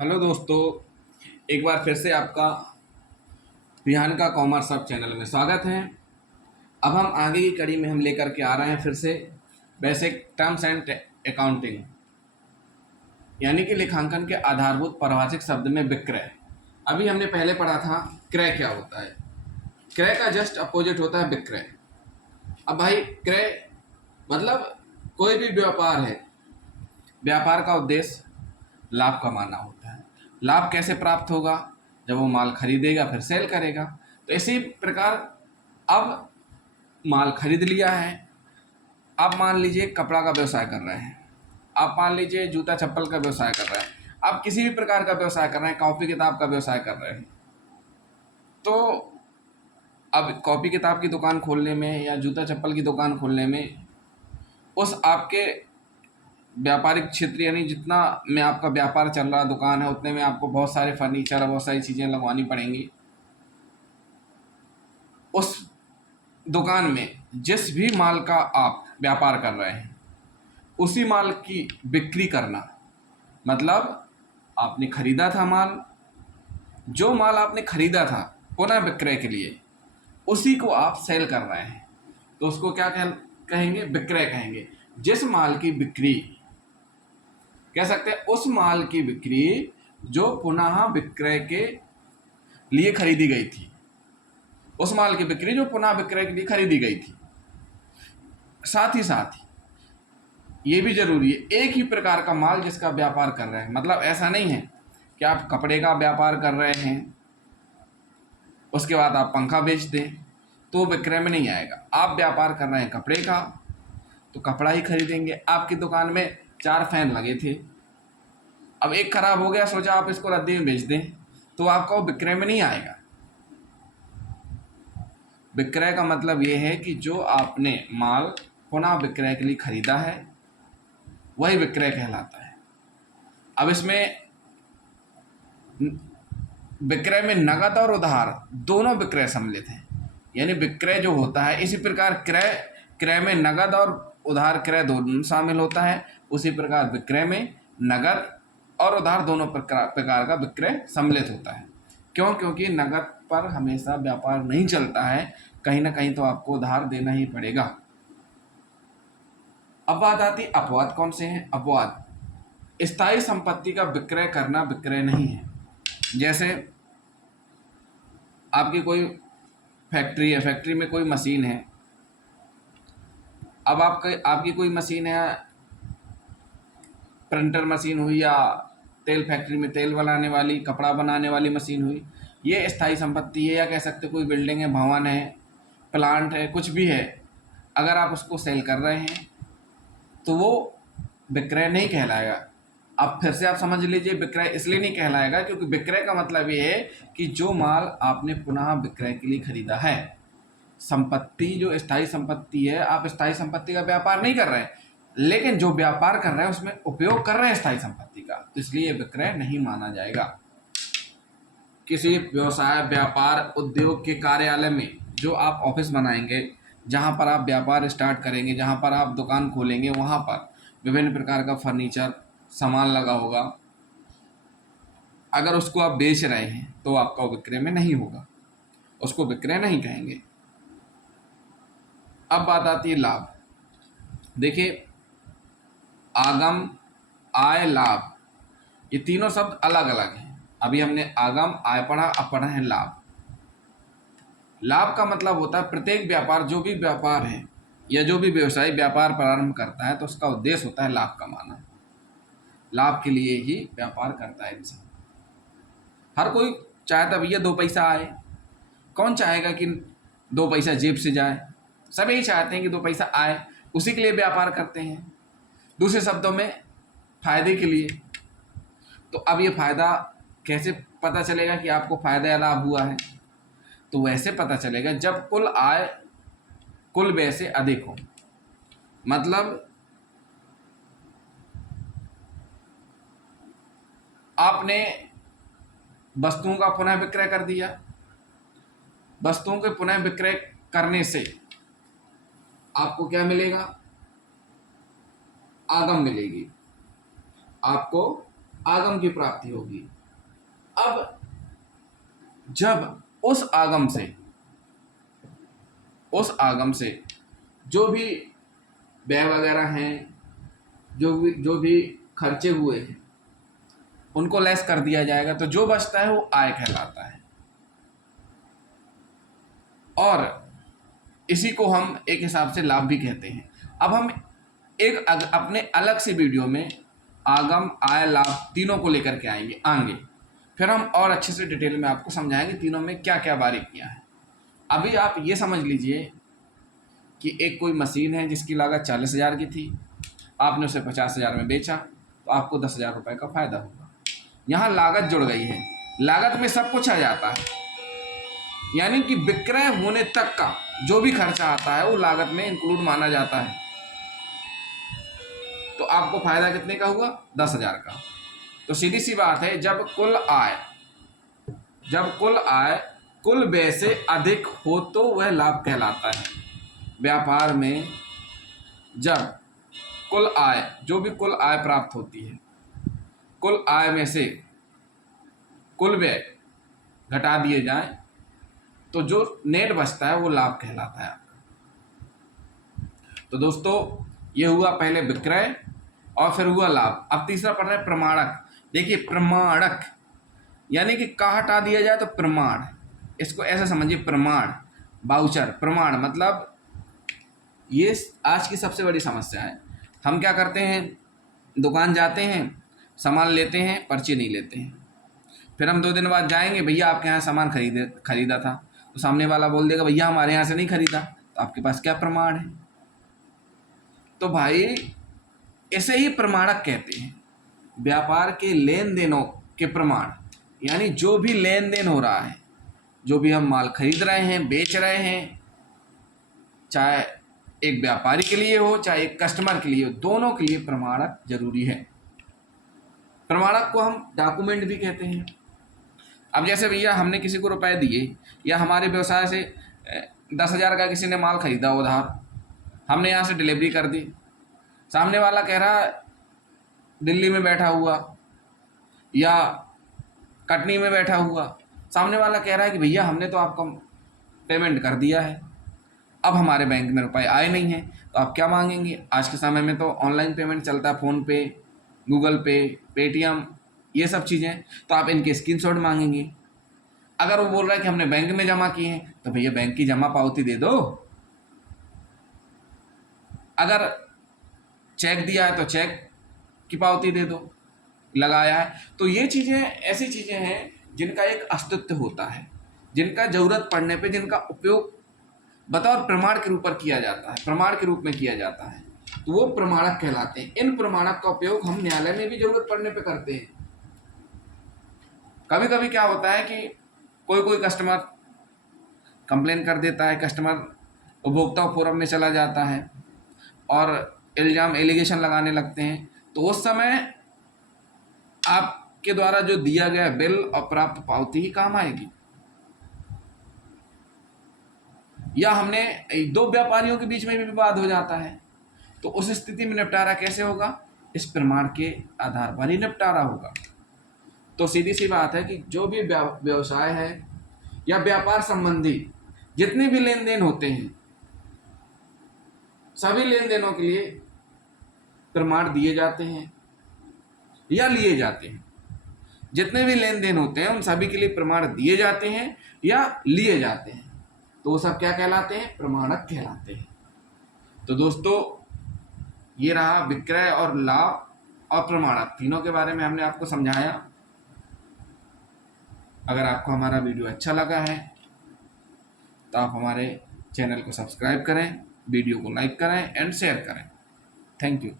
Hello दोस्तों, एक बार फिर से आपका बिहान का कॉमर्स हब चैनल में स्वागत है। अब हम आगे की कड़ी में हम लेकर के आ रहे हैं फिर से बेसिक टर्म्स एंड अकाउंटिंग, यानी कि लेखांकन के आधारभूत परिभाषिक शब्द में विक्रय। अभी हमने पहले पढ़ा था क्रय क्या होता है। क्रय का जस्ट अपोजिट होता है विक्रय। अब भाई क्रय मतलब कोई भी व्यापार है, व्यापार का उद्देश्य लाभ कमाना होता है। लाभ कैसे प्राप्त होगा? जब वो माल खरीदेगा फिर सेल करेगा। तो इसी प्रकार अब माल खरीद लिया है। आप मान लीजिए कपड़ा का व्यवसाय कर रहे हैं, आप मान लीजिए जूता चप्पल का व्यवसाय कर रहे हैं, आप किसी भी प्रकार का व्यवसाय कर रहे हैं, कॉपी किताब का व्यवसाय कर रहे हैं। तो अब कॉपी किताब की दुकान खोलने में या जूता चप्पल की दुकान खोलने में उस आपके व्यापारिक क्षेत्र यानी जितना में आपका व्यापार चल रहा दुकान है उतने में आपको बहुत सारे फर्नीचर, बहुत सारी चीज़ें लगवानी पड़ेंगी। उस दुकान में जिस भी माल का आप व्यापार कर रहे हैं उसी माल की बिक्री करना, मतलब आपने खरीदा था माल, जो माल आपने खरीदा था पुनः विक्रय के लिए उसी को आप सेल कर रहे हैं, तो उसको क्या कहेंगे? विक्रय कहेंगे। जिस माल की बिक्री कह सकते हैं, उस माल की बिक्री जो पुनः विक्रय के लिए खरीदी गई थी, उस माल की बिक्री जो पुनः विक्रय के लिए खरीदी गई थी। साथ ही ये भी जरूरी है, एक ही प्रकार का माल जिसका व्यापार कर रहे हैं। मतलब ऐसा नहीं है कि आप कपड़े का व्यापार कर रहे हैं उसके बाद आप पंखा बेच दें तो विक्रय में नहीं आएगा। आप व्यापार कर रहे हैं कपड़े का तो कपड़ा ही खरीदेंगे। आपकी दुकान में 4 फैन लगे थे, अब एक खराब हो गया, सोचा आप इसको रद्दी में बेच दें तो आपका वो विक्रय में नहीं आएगा। विक्रय का मतलब ये है कि जो आपने माल पुनः विक्रय के लिए खरीदा है वही विक्रय कहलाता है। अब इसमें विक्रय में नगद और उधार दोनों विक्रय सम्मिलित हैं, यानी विक्रय जो होता है इसी प्रकार क्रय में नगद और उधार क्रय दोनों शामिल होता है। उसी प्रकार विक्रय में नगद और उधार दोनों प्रकार का विक्रय सम्मिलित होता है। क्यों? क्योंकि नगद पर हमेशा व्यापार नहीं चलता है, कहीं ना कहीं तो आपको उधार देना ही पड़ेगा। अब बात आती है अपवाद कौन से हैं। अपवाद स्थायी संपत्ति का विक्रय करना विक्रय नहीं है। जैसे आपकी कोई फैक्ट्री है, फैक्ट्री में कोई मशीन है, अब आपकी कोई मशीन है, प्रिंटर मशीन हुई या तेल फैक्ट्री में तेल बनाने वाली, कपड़ा बनाने वाली मशीन हुई, ये स्थायी संपत्ति है। या कह सकते कोई बिल्डिंग है, भवन है, प्लांट है, कुछ भी है, अगर आप उसको सेल कर रहे हैं तो वो विक्रय नहीं कहलाएगा। अब फिर से आप समझ लीजिए, विक्रय इसलिए नहीं कहलाएगा क्योंकि विक्रय का मतलब ये है कि जो माल आपने पुनः विक्रय के लिए खरीदा है। संपत्ति जो स्थायी संपत्ति है, आप स्थायी संपत्ति का व्यापार नहीं कर रहे हैं, लेकिन जो व्यापार कर रहे हैं उसमें उपयोग कर रहे हैं स्थायी संपत्ति का, तो इसलिए विक्रय नहीं माना जाएगा। किसी व्यवसाय, व्यापार, उद्योग के कार्यालय में जो आप ऑफिस बनाएंगे, जहां पर आप व्यापार स्टार्ट करेंगे, जहां पर आप दुकान खोलेंगे, वहां पर विभिन्न प्रकार का फर्नीचर सामान लगा होगा, अगर उसको आप बेच रहे हैं तो आपका विक्रय में नहीं होगा, उसको विक्रय नहीं कहेंगे। अब बात आती है लाभ। देखिए, आगम, आय, लाभ, ये तीनों शब्द अलग अलग हैं। अभी हमने आगम, आय पढ़ा, अब पढ़ा है लाभ। लाभ का मतलब होता है प्रत्येक व्यापार, जो भी व्यापार है या जो भी व्यवसायी व्यापार प्रारंभ करता है तो उसका उद्देश्य होता है लाभ कमाना। लाभ के लिए ही व्यापार करता है इंसान। हर कोई चाहता भैया 2 पैसा आए, कौन चाहेगा कि 2 पैसा जेब से जाए? सभी चाहते हैं कि 2 पैसा आए, उसी के लिए व्यापार करते हैं। दूसरे शब्दों में फायदे के लिए। तो अब ये फायदा कैसे पता चलेगा कि आपको फायदा या लाभ हुआ है? तो वैसे पता चलेगा जब कुल आय कुल व्यय से अधिक हो। मतलब आपने वस्तुओं का पुनः विक्रय कर दिया, वस्तुओं के पुनः विक्रय करने से आपको क्या मिलेगा? आगम मिलेगी, आपको आगम की प्राप्ति होगी। अब जब उस आगम से जो भी व्यय वगैरह हैं, जो भी खर्चे हुए हैं, उनको लेस कर दिया जाएगा, तो जो बचता है वो आय कहलाता है। और इसी को हम एक हिसाब से लाभ भी कहते हैं। अब हम अपने अलग से वीडियो में आगम, आय, लाभ तीनों को लेकर के आएंगे। फिर हम और अच्छे से डिटेल में आपको समझाएंगे तीनों में क्या क्या बारीकियां हैं। अभी आप ये समझ लीजिए कि एक कोई मशीन है जिसकी लागत 40,000 की थी, आपने उसे 50,000 में बेचा, तो आपको 10,000 रुपये का फायदा होगा। यहाँ लागत जुड़ गई है, लागत में सब कुछ आ जाता है, यानी कि विक्रय होने तक का जो भी खर्चा आता है वो लागत में इंक्लूड माना जाता है। तो आपको फायदा कितने का हुआ? 10,000 का। तो सीधी सी बात है, जब कुल आय कुल व्यय से अधिक हो तो वह लाभ कहलाता है। व्यापार में जब कुल आय, जो भी कुल आय प्राप्त होती है, कुल आय में से कुल व्यय घटा दिए जाएं तो जो नेट बचता है वो लाभ कहलाता है आपका। तो दोस्तों, ये हुआ पहले विक्रय और फिर हुआ लाभ। अब तीसरा पढ़ रहे हैं प्रमाणक। देखिए, प्रमाणक यानी कि का हटा दिया जाए तो प्रमाण, इसको ऐसे समझिए, प्रमाण, बाउचर, प्रमाण मतलब ये आज की सबसे बड़ी समस्या है। हम क्या करते हैं, दुकान जाते हैं, सामान लेते हैं, पर्ची नहीं लेते हैं। फिर हम 2 दिन बाद जाएंगे, भैया आपके यहाँ सामान खरीदा था, तो सामने वाला बोल देगा भैया हमारे यहाँ से नहीं खरीदा, तो आपके पास क्या प्रमाण है? तो भाई इसे ही प्रमाणक कहते हैं। व्यापार के लेन देनों के प्रमाण, यानी जो भी लेन देन हो रहा है, जो भी हम माल खरीद रहे हैं, बेच रहे हैं, चाहे एक व्यापारी के लिए हो चाहे एक कस्टमर के लिए हो, दोनों के लिए प्रमाणक जरूरी है। प्रमाणक को हम डॉक्यूमेंट भी कहते हैं। अब जैसे भैया हमने किसी को रुपए दिए, या हमारे व्यवसाय से 10,000 का किसी ने माल खरीदा उधार, हमने यहाँ से डिलीवरी कर दी, सामने वाला कह रहा दिल्ली में बैठा हुआ या कटनी में बैठा हुआ, सामने वाला कह रहा है कि भैया हमने तो आपका पेमेंट कर दिया है, अब हमारे बैंक में रुपए आए नहीं हैं, तो आप क्या मांगेंगे? आज के समय में तो ऑनलाइन पेमेंट चलता है, फ़ोनपे, गूगल पे, पेटीएम, ये सब चीज़ें, तो आप इनके स्क्रीनशॉट मांगेंगे। अगर वो बोल रहा है कि हमने बैंक में जमा किए हैं, तो भैया बैंक की जमा पावती दे दो। अगर चेक दिया है तो चेक की पावती दे दो, लगाया है। तो ये चीज़ें ऐसी चीज़ें हैं जिनका एक अस्तित्व होता है, जिनका ज़रूरत पड़ने पे जिनका उपयोग बतौर प्रमाण के रूप पर किया जाता है, प्रमाण के रूप में किया जाता है, तो वो प्रमाणक कहलाते हैं। इन प्रमाणक का उपयोग हम न्यायालय में भी जरूरत पड़ने पे करते हैं। कभी कभी क्या होता है कि कोई कस्टमर कंप्लेन कर देता है, कस्टमर उपभोक्ता फोरम में चला जाता है और एलिगेशन लगाने लगते हैं, तो उस समय आपके द्वारा जो दिया गया बिल और प्राप्त पावती ही काम आएगी। या हमने 2 व्यापारियों के बीच में भी विवाद हो जाता है, तो उस स्थिति में निपटारा कैसे होगा? इस प्रमाण के आधार पर ही निपटारा होगा। तो सीधी सी बात है कि जो भी व्यवसाय है या व्यापार संबंधी जितने भी लेन देन होते हैं, सभी लेन देनों के लिए प्रमाण दिए जाते हैं या लिए जाते हैं। जितने भी लेन देन होते हैं उन सभी के लिए प्रमाण दिए जाते हैं या लिए जाते हैं, तो वो सब क्या कहलाते हैं? प्रमाणक कहलाते हैं। तो दोस्तों, ये रहा विक्रय और लाभ और प्रमाणक, तीनों के बारे में हमने आपको समझाया। अगर आपको हमारा वीडियो अच्छा लगा है तो आप हमारे चैनल को सब्सक्राइब करें, वीडियो को लाइक करें एंड शेयर करें। Thank you.